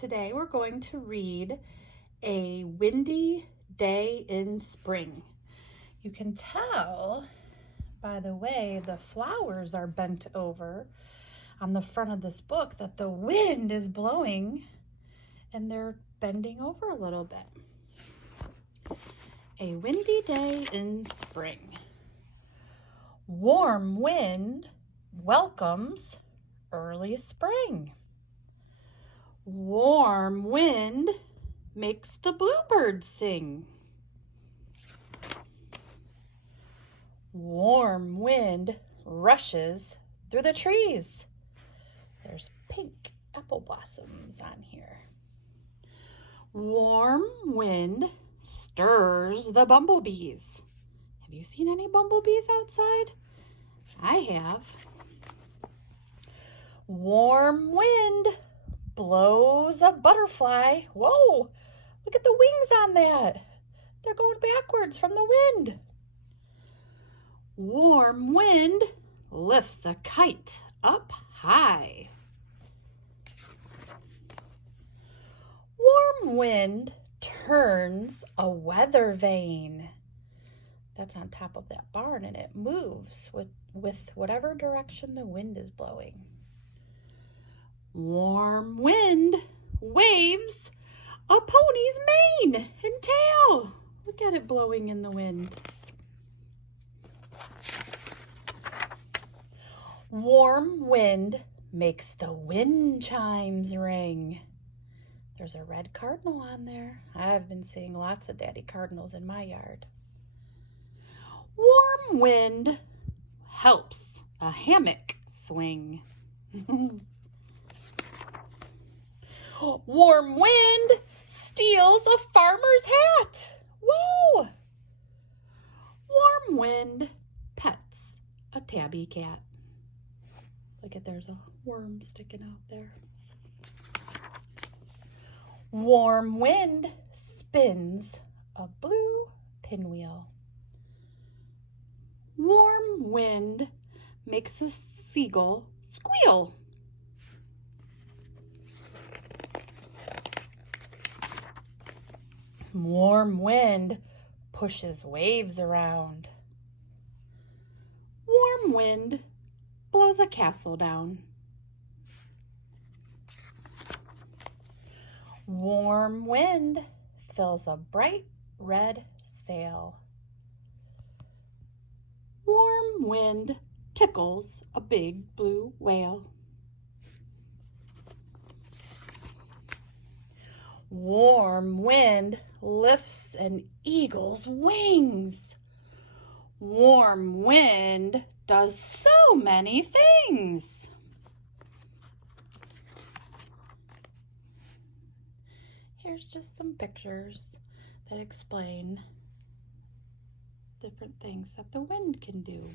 Today we're going to read A Windy Day in Spring. You can tell by the way the flowers are bent over on the front of this book that the wind is blowing and they're bending over a little bit. A windy day in spring. Warm wind welcomes early spring. Warm wind makes the bluebirds sing. Warm wind rushes through the trees. There's pink apple blossoms on here. Warm wind stirs the bumblebees. Have you seen any bumblebees outside? I have. Warm wind blows a butterfly. Whoa, look at the wings on that. They're going backwards from the wind. Warm wind lifts a kite up high. Warm wind turns a weather vane. That's on top of that barn and it moves with whatever direction the wind is blowing. Warm wind waves a pony's mane and tail. Look at it blowing in the wind. Warm wind makes the wind chimes ring. There's a red cardinal on there. I've been seeing lots of daddy cardinals in my yard. Warm wind helps a hammock swing. Warm wind steals a farmer's hat. Whoa! Warm wind pets a tabby cat. Look at, there's a worm sticking out there. Warm wind spins a blue pinwheel. Warm wind makes a seagull squeal. Warm wind pushes waves around. Warm wind blows a castle down. Warm wind fills a bright red sail. Warm wind tickles a big blue whale. Warm wind lifts an eagle's wings. Warm wind does so many things. Here's just some pictures that explain different things that the wind can do.